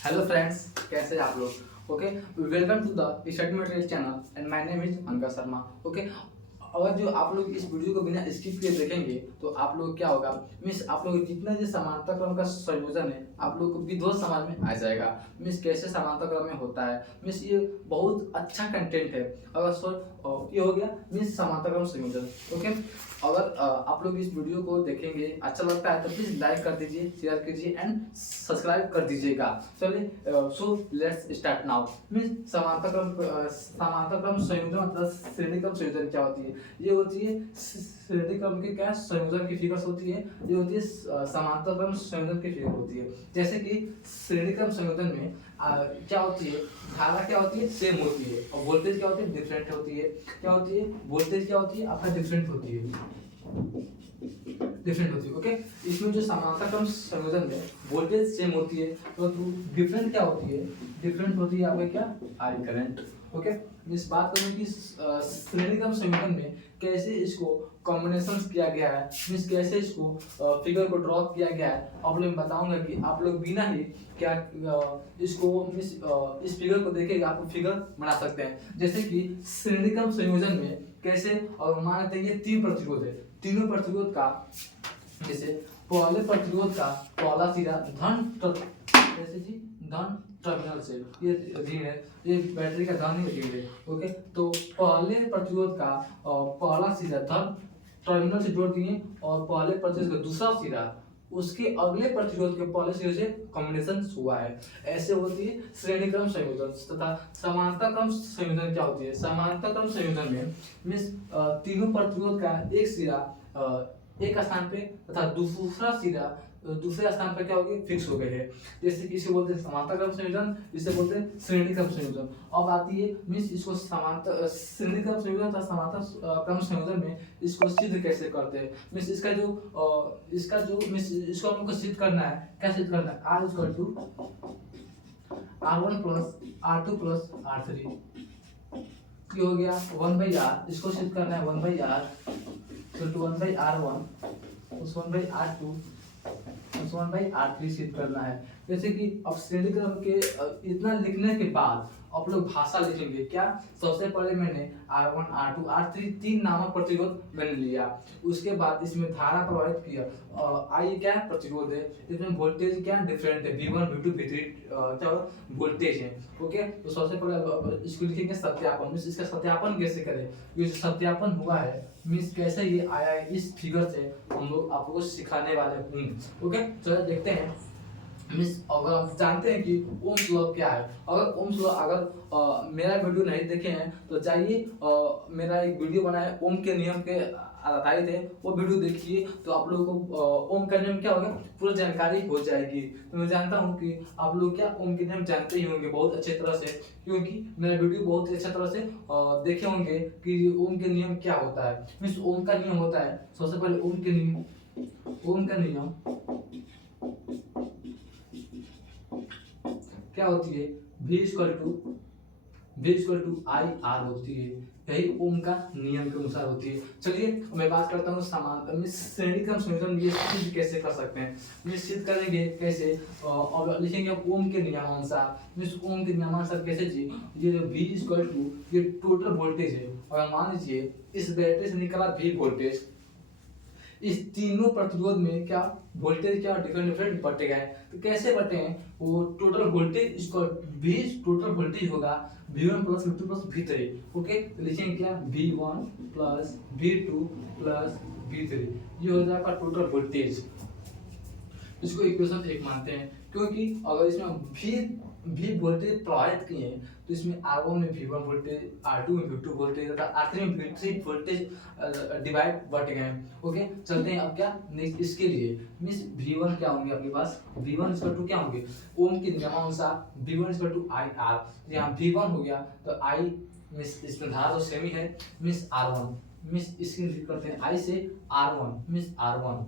Hello friends, कैसे हैं आप लोग? Okay, welcome to the study material channel and my name is Ankaj Sharma. Okay, अगर जो आप लोग इस वीडियो को बिना स्किप किए देखेंगे तो आप लोग क्या होगा, मीन्स आप लोग जितना जो समांतर क्रम का संयोजन है आप लोग को विधोत समझ में आ जाएगा। मीन्स कैसे समांतर क्रम में होता है, मीन्स ये बहुत अच्छा कंटेंट है। अगर ये हो गया मीन्स समांतर क्रम संयोजन। ओके, अगर आप लोग इस वीडियो को देखेंगे अच्छा लगता है तो प्लीज लाइक कर दीजिए, शेयर कीजिए एंड सब्सक्राइब कर दीजिएगा। चलिए, so let's start now. Means समांतर क्रम संयोजन मतलब श्रेणी क्रम संयोजन क्या होती है? ये होती है श्रेणी क्रम के क्या संयोजन की फिगर्स होती है, ये होती है समांतर क्रम संयोजन की फिगर होती है। जैसे कि श्रेणी क्रम संयोजन में क्या होती है, धारा क्या होती है, सेम होती है, और वोल्टेज क्या होती है, डिफरेंट होती है। क्या होती है, वोल्टेज क्या होती है आपका, डिफरेंट होती है, डिफरेंट होती है। ओके, इसमें जो समांतर क्रम संयोजन में वोल्टेज सेम होती है तो डिफरेंट क्या होती है, डिफरेंट होती है आपका क्या, आई करंट। ओके, इस बात करूँ कि श्रेणी क्रम संयोजन में कैसे इसको कॉम्बिनेशन किया गया है, मीन्स कैसे इसको फिगर को ड्रॉ किया गया है, आप लोग बताऊंगा कि आप लोग बिना ही क्या इसको मीन्स इस फिगर को देखे आप फिगर बना सकते हैं। जैसे कि श्रेणी क्रम संयोजन में कैसे, और मान लेते हैं ये तीन प्रतिरोध है, तीनों प्रतिरोध का जैसे पहले प्रतिरोध का पहला सिरा जैसे जी धन टर्मिनल से ये ऋण है, ये बैटरी का धन ही ऋण है। ओके, तो पहले प्रतिरोध का पहला सिरा धन टर्मिनल से जोड़ दिए और पहले प्रतिरोध का दूसरा सिरा उसके अगले प्रतिरोध के पहले सिरे से कॉम्बिनेशन हुआ है। ऐसे होती है श्रेणी क्रम संयोजन। तथा समांतर क्रम संयोजन क्या होती है, समांतर क्रम संयोजन में मीन्स तीनों प्रतिरोध का एक सिरा एक स्थान पे तथा दूसरा सिरा दूसरे स्थान पर क्या हो गया, फिक्स हो गए हैं। जैसे कि इसे बोलते हैं समांतर क्रम संयोजन, इसे बोलते हैं श्रेणी क्रम संयोजन। अब आती है मीन्स इसको समांतर श्रेणी क्रम संयोजन तथा समांतर क्रम संयोजन में इसको सिद्ध कैसे करते हैं। मीन्स इसका जो मीन्स इसको हम लोग को सिद्ध करना है, क्या सिद्ध करना है, R equal to R1 plus R2 plus R3 ये हो गया 1/R। इसको सिद्ध करना है 1/R इक्वल टू 1/R1 उस 1/R2 उस 1/R3 सिद्ध करना है। जैसे कि अब श्रेणी क्रम के इतना लिखने के बाद आप लोग भाषा लिखेंगे क्या, सबसे पहले मैंने R1 R2 R3 तीन नामक प्रतिरोध मैंने लिया, उसके बाद इसमें धारा प्रवाहित किया। आई क्या प्रतिरोध है, इसमें वोल्टेज क्या डिफरेंट है, V1 V2 V3 क्या वोल्टेज है। ओके, तो सबसे पहले इसको लिखेंगे सत्यापन। मीन्स इसका सत्यापन कैसे करें, ये जो सत्यापन हुआ है मीन्स कैसे ये आया है, इस फिगर से हम लोग आपको सिखाने वाले हूँ। ओके, चलो देखते हैं। मीन्स अगर आप जानते हैं कि ओम्स लॉ क्या है, अगर ओम्स लॉ अगर मेरा वीडियो नहीं देखे हैं तो जाइए, मेरा एक वीडियो बना है ओम के नियम के आधारित है, वो वीडियो देखिए तो आप लोगों को ओम का नियम क्या होगा पूरी जानकारी हो जाएगी। तो मैं जानता हूँ कि आप लोग क्या ओम के नियम जानते ही होंगे बहुत अच्छे तरह से, क्योंकि मेरा वीडियो बहुत ही अच्छा तरह से देखे होंगे कि ओम के नियम क्या होता है। मीन्स ओम का नियम होता है, सबसे पहले ओम का नियम क्या होती है, V equal to I R होती है, यही ओम का नियम के अनुसार होती है। चलिए मैं बात करता हूँ समांतर श्रेणी क्रम संयोजन ये सिद्ध कैसे कर सकते हैं। निश्चित करेंगे कैसे, और लिखेंगे ओम के नियमानुसार। मीन्स ओम के नियमानुसार कैसे जी, ये जो V इक्वल टू ये टोटल वोल्टेज है, और मान लीजिए इस बैटरी से निकला V वोल्टेज, इस तीनों प्रतिरोध में क्या वोल्टेज क्या डिफरेंट डिफरेंट बटे गए। तो कैसे बटे हैं, वो टोटल वोल्टेज इसको V टोटल वोल्टेज होगा V1 plus V2 plus V3। Okay, तो लिखेंगे क्या V1 plus V2 plus V3, ये हो जाएगा टोटल वोल्टेज। इसको इक्वेशन 1 मानते हैं, क्योंकि अगर इसमें V वोल्टेज प्रवाहित किए हैं तो इसमें R1 में V1 वोल्टेज, R2 में V2 वोल्टेज तथा R3 में V3 वोल्टेज डिवाइड बढ़ गए हैं। ओके, चलते हैं अब क्या नेक्स्ट इसके लिए। मींस V1 क्या होंगे आपके पास, V1 इक्वल टू क्या होंगे, ओम के नियमानुसार V1 equal to I are. तो यहाँ V1 हो गया तो I मींस इसमें धारा तो सेम ही है, मींस R1 मींस इसकी लिख करते हैं I से R1 मींस R1।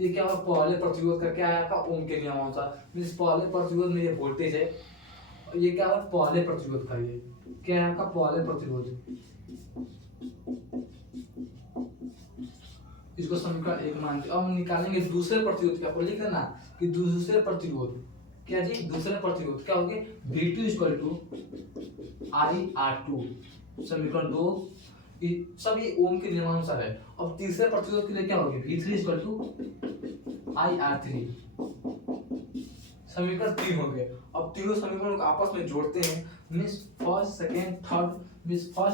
ये क्या होगा, पहले प्रतिरोध का क्या है आपका ओम के नियमानुसार। मींस पहले प्रतिरोध में ये वोल्टेज है, ये क्या होगा पहले प्रतिरोध का, ये क्या है आपका पहले प्रतिरोध। इसको समीकरण 1 मानते हैं। अब हम निकालेंगे दूसरे प्रतिरोध का, लिख लेना कि दूसरे प्रतिरोध क्या जी, दूसरा प्रतिरोध क्या हो गया, V2 इक्वल टू IR2, समीकरण 2 सब ये ओम के नियमानुसार है। अब तीसरे प्रतिरोध के लिए क्या होगा, V3 इक्वल टू IR3, समीकरण 3 हो गए। अब तीनों समीकरणों को आपस में जोड़ते हैं, मींस फर्स्ट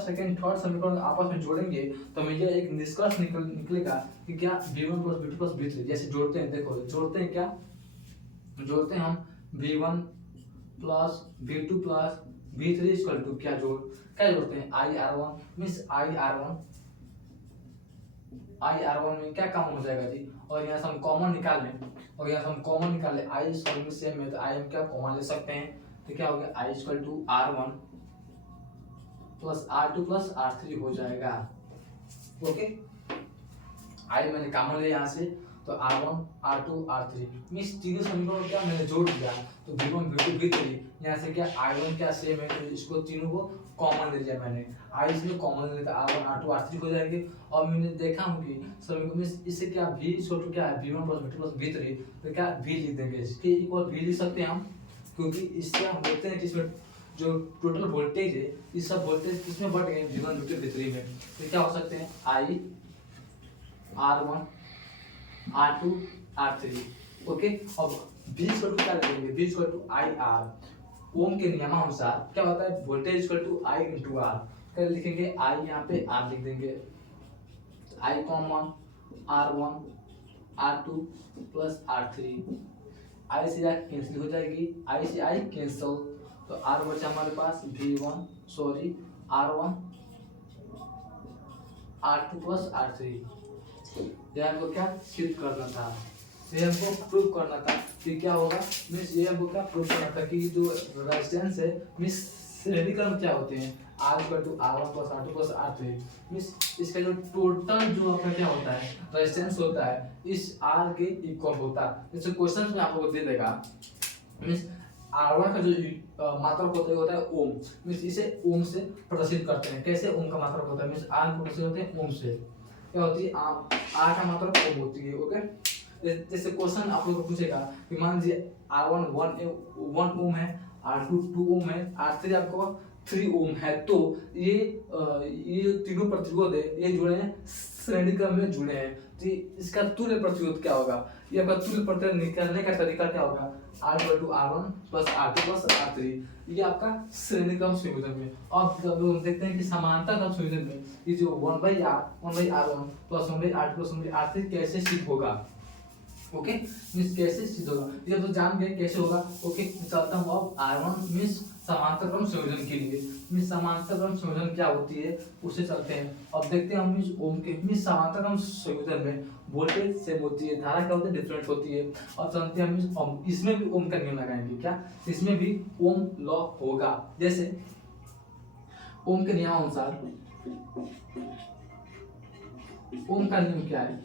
सेकंड थर्ड समीकरण को आपस में जोड़ेंगे तो हमें ये एक निष्कर्ष निकलेगा कि क्या V1 plus V2 plus V3, जैसे जोड़ते हैं, देखो जोड़ते हैं, क्या जोड़ते हैं हम, V1 plus V2 plus V3 equal to क्या जोड़ते हैं, IR1, मींस IR1 में क्या कॉमन हो जाएगा जी, और यहाँ से हम कॉमन निकाल लें, आई सॉल्व सेम है तो आई हम क्या कॉमन ले सकते हैं, तो क्या हो गया, I equal to R1 plus R2 plus R3 हो जाएगा। ओके, आई मैंने कॉमन ले यहाँ से, तो R1 R2 R3 मींस तीनों समीकरण क्या मैंने जोड़ दिया, तो V1 V2 V3, यहाँ से क्या I1 क्या सेम है तो इसको तीनों को कॉमन ले लिया मैंने, आई इसमें कॉमन लेता R1 R2 R3 हो जाएंगे। और मैंने देखा हूँ कि समीकरण में इससे क्या V इक्वल टू क्या है, V1 plus V2 plus V3, तो क्या V लिख देंगे, इसके इक्वल V लिख सकते हैं हम, क्योंकि इससे हम बोलते हैं कि इसमें जो टोटल वोल्टेज है, इस सब वोल्टेज किसमें बढ़ गए, V1 V2 V3 में, तो क्या हो सकते हैं, I R1 R2 R3। Okay, अब V इक्वल टू क्या लिखेंगे, V equal to IR, Ohm के नियमानुसार क्या होता है, voltage equal to I into R, क्या लिखेंगे, I यहाँ पे R लिख देंगे, I common R1 R2 plus R3, I से I कैंसिल हो जाएगी, I से I कैंसिल, तो R बचा हमारे पास R1 R2 प्लस R3। ये हमको क्या सिद्ध करना था, ये हमको प्रूव करना था कि क्या होगा, मींस ये हमको क्या प्रूव करना था कि जो रेजिस्टेंस है, मींस श्रेणी क्रम क्या होते हैं, R equal to R1 plus R2 plus R3, means इसका जो टोटल जो आपका क्या होता है रेजिस्टेंस होता है, इस R के इक्वल होता है। जैसे क्वेश्चन में आप लोगों को दे देगा, मींस R1 का जो मात्रक होता है ओम, मींस इसे ओम से प्रदर्शित करते हैं, कैसे ओम का मात्रक होता है, मींस R प्रदर्शित होते हैं ओम से, क्या होती है, R का मात्रक ओम होती है। ओके, जैसे क्वेश्चन आप लोग को पूछेगा कि मान लीजिए R1 1 ओम है, R2 2 ओम है, R3 आपको 3 ओम है, तो ये जो तीनों प्रतिरोध है ये जुड़े हैं, श्रेणी क्रम में जुड़े हैं, तो इसका तुल्य प्रतिरोध क्या होगा, ये आपका तुल्य प्रतिरोध निकालने का तरीका क्या होगा, R1 plus R2 plus R3, ये आपका श्रेणी क्रम संयोजन में। अब जब हम देखते हैं कि समांतर क्रम संयोजन में ये जो 1/R1 plus 1/R2 plus 1/R3 कैसे सिद्ध होगा। ओके, मींस कैसे सिद्ध होगा, ये तो जान गए कैसे होगा। ओके, चलता हूँ अब R1 मींस समांतर क्रम संयोजन के लिए, मींस समांतर क्रम संयोजन क्या होती है उसे चलते हैं। अब देखते हैं हम मींस ओम के, मींस समांतर क्रम संयोजन में वोल्टेज सेम होती है, धारा क्या होती है डिफरेंट होती है। और चलते हैं मींस ओम, इसमें भी ओम का नियम लगाएंगे, क्या इसमें भी ओम लॉ होगा। जैसे ओम के नियमानुसार ओम का नियम क्या है,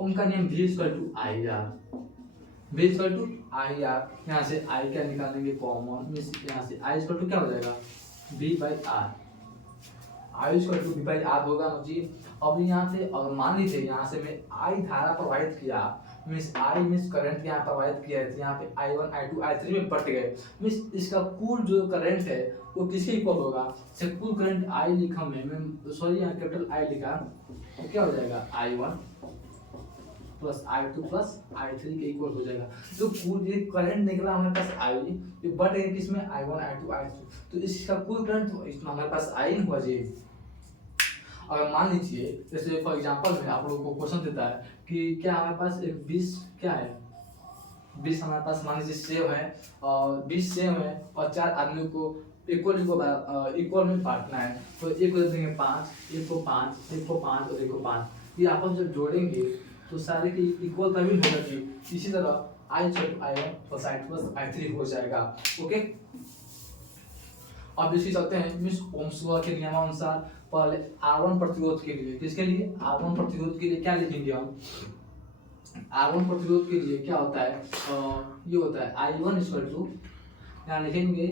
ओम का नियम V equal to IR, V equal to IR, यहाँ से I क्या निकालेंगे कॉमन, मींस यहाँ से I इक्वल टू क्या हो जाएगा V/R, I equal to V/R होगा जी। अब यहाँ से और मान लीजिए यहाँ से मैं I धारा प्रवाहित किया, मींस I मींस करंट यहाँ प्रवाहित किया है, तो यहाँ पे I1 I2 I3 में बट गए, मींस इसका कुल जो करंट है वो किसके इक्वल होगा, से कुल करंट I लिखा मैं सॉरी यहाँ कैपिटल I लिखा, तो क्या हो जाएगा I1 plus I2 plus I3 के इक्वल हो जाएगा। तो कुल ये करंट निकला हमारे पास I, ये बट है किसमें I1 I2 I3, तो इसका कुल करंट तो इसमें हमारे पास I हुआ जी। अगर मान लीजिए जैसे फॉर एग्जांपल में आप लोगों को क्वेश्चन देता है कि क्या हमारे पास एक 20 क्या है, 20 हमारे पास मान लीजिए सेव है और 20 सेव है और 4 आदमियों को इक्वल में बांटना है, तो एक को देंगे 5, एक को 5, एक को 5 और एक को 5, ये आपस जब जोड़ेंगे तो सारे की इक्वल तभी होगा कि इसी तरह I equal to I1 plus I2 plus I3 हो जाएगा। ओके, अब इसी चलते हैं मींस ओम्स लॉ के नियमानुसार पहले R1 प्रतिरोध के लिए, किसके लिए R1 प्रतिरोध के लिए क्या लिखेंगे हम, R1 प्रतिरोध के लिए क्या होता है, ये होता है I1 इक्वल टू, यहाँ लिखेंगे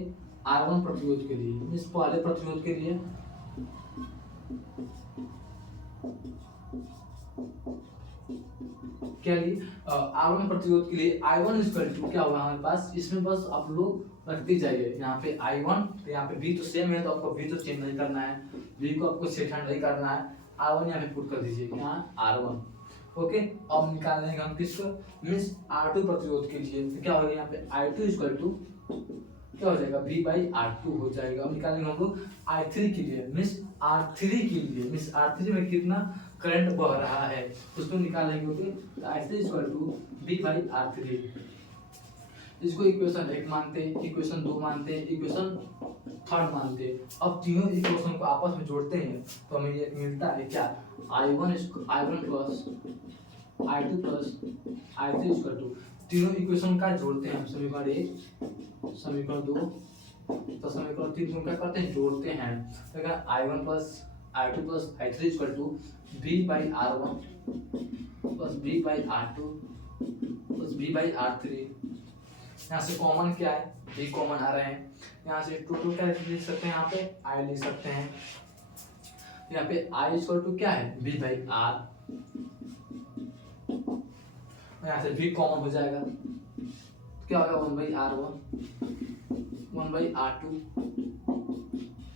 R1 प्रतिरोध के लिए, मींस पहले प्रतिरोध के लिए क्या लिए R1 प्रतिरोध के लिए I1 इक्वल टू क्या होगा हमारे पास, इसमें बस आप लोग रखते जाइए यहाँ पे I1, तो यहाँ पे V तो सेम है तो आपको V तो चेंज नहीं करना है, V को आपको सेट नहीं करना है, R1 यहाँ पे पुट कर दीजिए यहाँ R1। ओके, अब निकाल लेंगे हम किसको, मीन्स R2 प्रतिरोध के लिए, तो क्या होगा यहाँ पे I2 इक्वल टू क्या हो जाएगा V/R2 हो जाएगा। अब निकालेंगे हम लोग I3 के लिए, मीन्स R3 के लिए, मीन्स R3 में कितना करंट बह रहा है उसको निकालेंगे। ओके, तो I3 इक्वल टू V/R3, इसको इक्वेशन 1 मानते, इक्वेशन 2 मानते, इक्वेशन 3 मानते। अब तीनों इक्वेशन को आपस में जोड़ते हैं तो हमें ये मिलता है क्या, I1 plus I2 plus I3 equal to, तीनों इक्वेशन का जोड़ते हैं हम, समीकरण 1 समीकरण 2 तो समीकरण 3 को क्या करते हैं, जोड़ते हैं। तो क्या I1 plus I2 plus I3 equal to V/R1 plus V/R2 plus V/R3। यहाँ से कॉमन क्या है, V कॉमन आ रहे हैं, यहाँ से टोटल क्या लिख सकते हैं, यहाँ पे I लिख सकते हैं, यहाँ पे I इक्वल टू क्या है V/R, यहाँ से V कॉमन हो जाएगा तो क्या होगा 1/R1 1/R2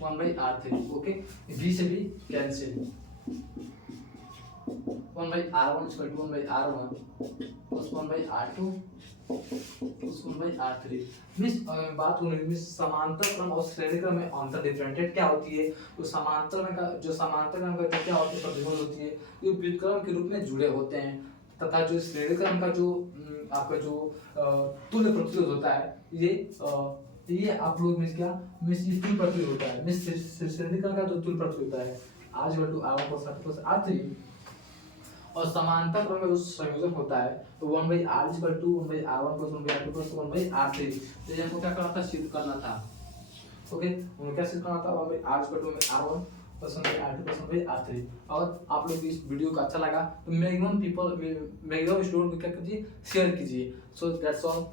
1/R3। Okay, V से भी cancel, 1/R1 equal to 1/R1 plus 1/R2 plus 1/R3। मिस बात हो रही है समांतर क्रम और श्रेणी क्रम में अंतर डिफरेंशिएट क्या होती है, तो समांतर में का जो समांतर क्रम का क्या होती है, प्रतिरोध होती है, ये व्युत्क्रम के रूप में जुड़े होते हैं, तथा जो श्रेणी क्रम का जो आपका जो तुल्य प्रतिरोध होता है ये आप लोग मिस क्या मिस ये तुल्य प्रतिरोध होता है, मिस श्रेणी क्रम का जो तुल्य प्रतिरोध होता है R equal to R1 plus R3, और समांतर क्रम में जो संयोजन होता है तो 1/R equal to 1/R1 plus 1/R2 plus 1/R3। तो ये हमको क्या करना था, सिद्ध करना था। ओके, हमको क्या सिद्ध करना था, 1/R equal to 1/R1 plus 1/R2 plus 1/R3। और आप लोग इस वीडियो को अच्छा लगा तो मैक्सिमम स्टूडेंट को क्या कीजिए, शेयर कीजिए। So that's all.